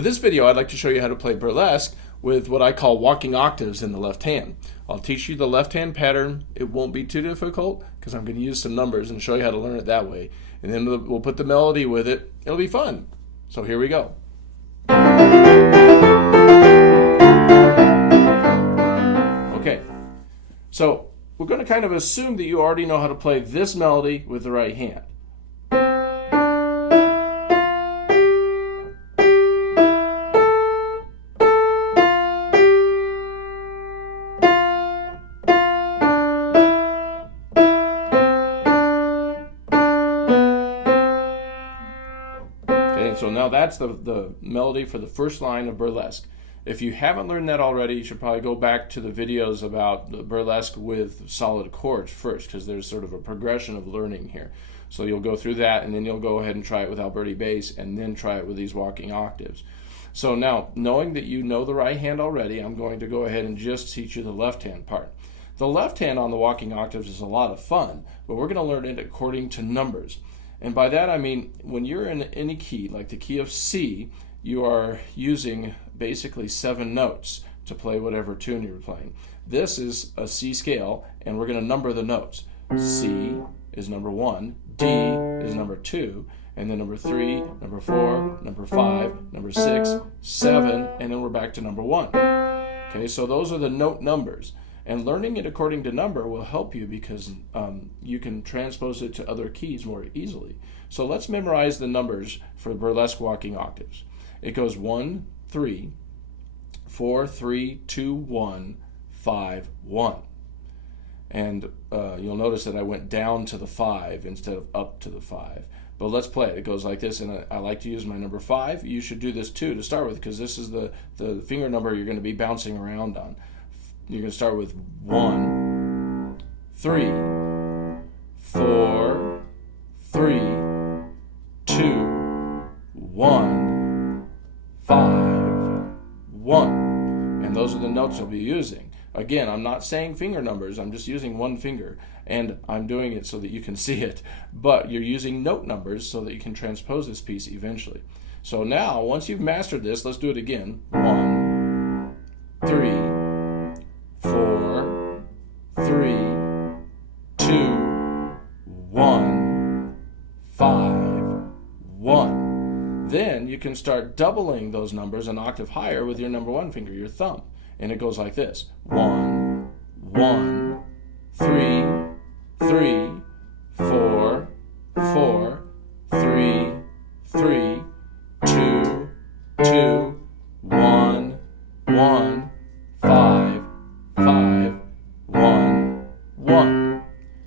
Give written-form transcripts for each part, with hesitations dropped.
With this video, I'd like to show you how to play burlesque with what I call walking octaves in the left hand. I'll teach you the left hand pattern. It won't be too difficult because I'm going to use some numbers and show you how to learn it that way. And then we'll put the melody with it. It'll be fun. So here we go. Okay, so we're going to kind of assume that you already know how to play this melody with the right hand. Okay, so now that's the melody for the first line of burlesque. If you haven't learned that already, you should probably go back to the videos about the burlesque with solid chords first, because there's sort of a progression of learning here. So you'll go through that, and then you'll go ahead and try it with Alberti bass, and then try it with these walking octaves. So now, knowing that you know the right hand already, I'm going to go ahead and just teach you the left hand part. The left hand on the walking octaves is a lot of fun, but we're going to learn it according to numbers. And by that I mean, when you're in any key, like the key of C, you are using basically 7 notes to play whatever tune you're playing. This is a C scale, and we're going to number the notes. C is number 1, D is number 2, and then number 3, number 4, number 5, number 6, 7, and then we're back to number 1. Okay, so those are the note numbers. And learning it according to number will help you because you can transpose it to other keys more easily. So let's memorize the numbers for burlesque walking octaves. It goes 1, 3, 4, 3, 2, 1, 5, 1. And you'll notice that I went down to the 5 instead of up to the 5. But let's play it. It goes like this, and I like to use my number 5. You should do this too to start with, because this is the finger number you're going to be bouncing around on. You're going to start with 1, 3, 4, 3, 2, 1, 5, 1. And those are the notes you'll be using. Again, I'm not saying finger numbers, I'm just using one finger, and I'm doing it so that you can see it. But you're using note numbers so that you can transpose this piece eventually. So now, once you've mastered this, let's do it again. 1, 3, 4, 3, 2, 1, 5, 1. Then you can start doubling those numbers an octave higher with your number 1 finger, your thumb. And it goes like this. 1, 1, 3, 3, 4, 4, 3, 3, 2, 2, 1, 1, 5, 5, 1, 1.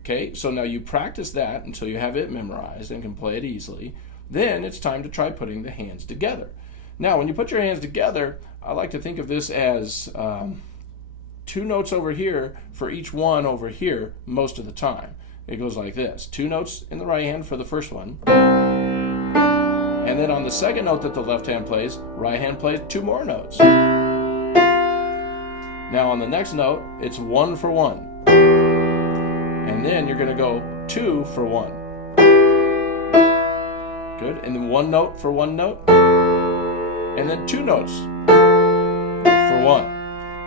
Okay, so now you practice that until you have it memorized and can play it easily. Then it's time to try putting the hands together. Now, when you put your hands together, I like to think of this as 2 notes over here for each one over here most of the time. It goes like this. 2 notes in the right hand for the first one. And then on the second note that the left hand plays, right hand plays 2 more notes. Now on the next note, it's 1 for 1. And then you're going to go 2 for 1. Good. And then 1 note for 1 note. And then 2 notes for 1.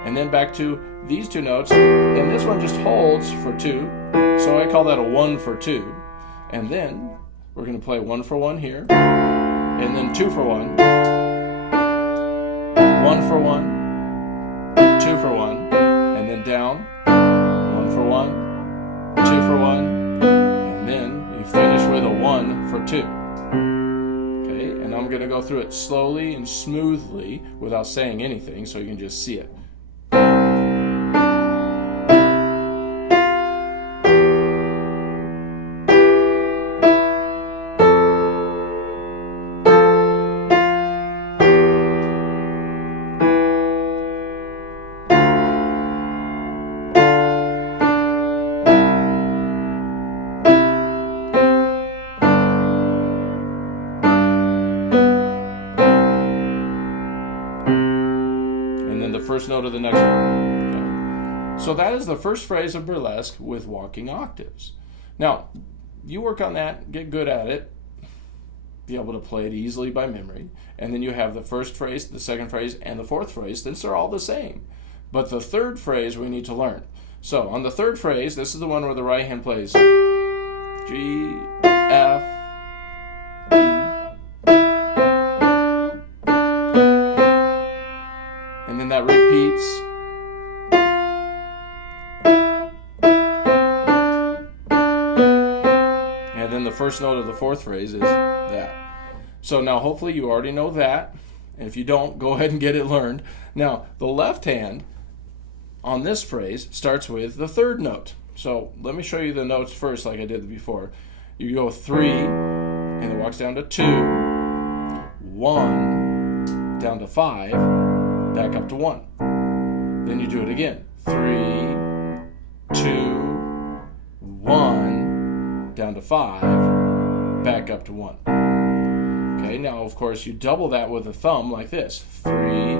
And then back to these 2 notes. And this one just holds for 2. So I call that a 1 for 2. And then we're going to play 1 for 1 here. And then 2 for 1. 1 for 1. 2 for 1, and then down, 1 for 1, 2 for 1, and then you finish with a 1 for 2. Okay, and I'm going to go through it slowly and smoothly without saying anything so you can just see it. First note of the next one. Okay. So that is the first phrase of burlesque with walking octaves. Now, you work on that, get good at it, be able to play it easily by memory. And then you have the first phrase, the second phrase, and the fourth phrase, since they're all the same. But the third phrase we need to learn. So on the third phrase, this is the one where the right hand plays G, F, E. And then that repeats. And then the first note of the fourth phrase is that. So now hopefully you already know that. And if you don't, go ahead and get it learned. Now, the left hand on this phrase starts with the third note. So let me show you the notes first like I did before. You go 3, and it walks down to 2, 1, down to 5, back up to 1. Then you do it again. 3, 2, 1, down to 5, back up to 1. Okay, now of course you double that with a thumb like this. 3,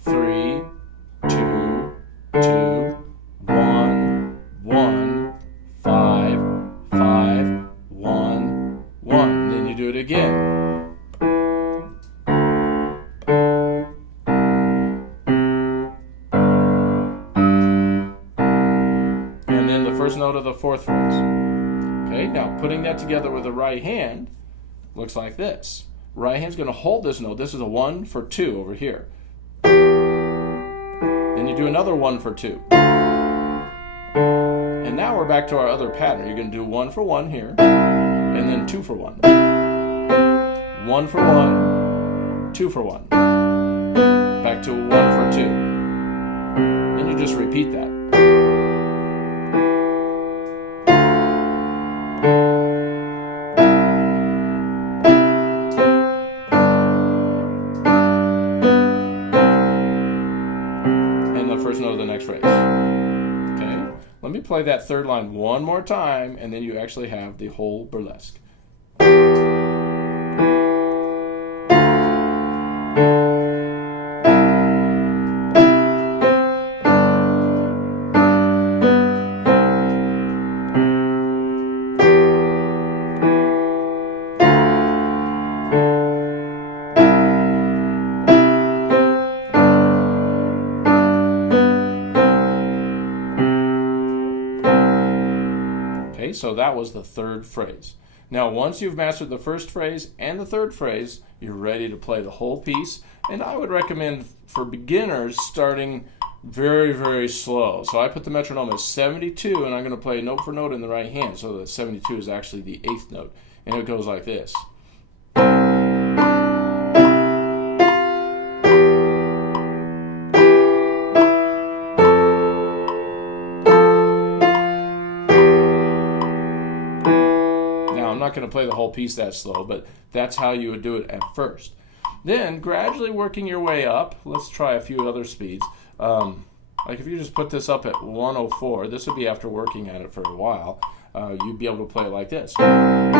3, 2, 2, 1, 1, 5, 5, 1, 1. Then you do it again. And then the first note of the fourth phrase. Okay, now putting that together with the right hand looks like this. Right hand's going to hold this note. This is a 1 for 2 over here. Then you do another 1 for 2. And now we're back to our other pattern. You're going to do 1 for 1 here, and then 2 for 1. 1 for 1, 2 for 1. Back to 1 for 2. And you just repeat that. First note of the next phrase. Okay, let me play that third line one more time, and then you actually have the whole burlesque. Okay, so that was the third phrase. Now, once you've mastered the first phrase and the third phrase, you're ready to play the whole piece. And I would recommend for beginners starting very, very slow. So I put the metronome at 72, and I'm going to play note for note in the right hand. So the 72 is actually the 8th note. And it goes like this. I'm not going to play the whole piece that slow, but that's how you would do it at first. Then, gradually working your way up, let's try a few other speeds. Like if you just put this up at 104, this would be after working at it for a while, you'd be able to play it like this. And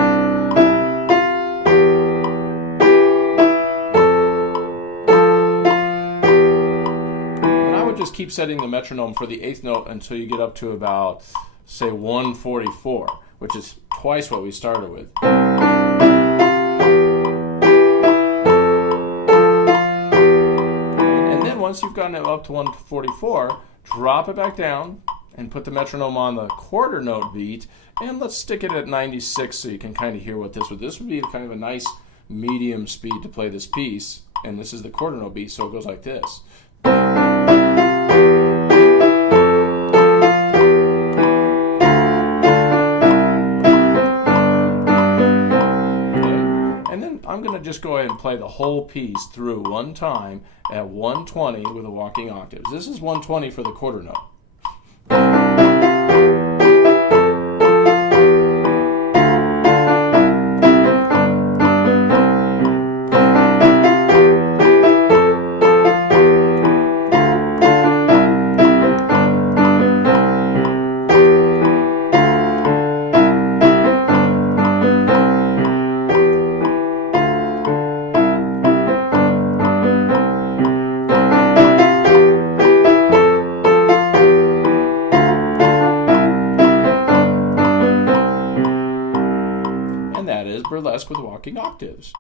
I would just keep setting the metronome for the 8th note until you get up to about, say, 144. Which is twice what we started with. And then once you've gotten it up to 144, drop it back down and put the metronome on the quarter note beat, and let's stick it at 96 so you can kind of hear what this would. This would be kind of a nice medium speed to play this piece, and this is the quarter note beat, so it goes like this. I'm going to just go ahead and play the whole piece through one time at 120 with the walking octaves. This is 120 for the quarter note. Burlesque with walking octaves.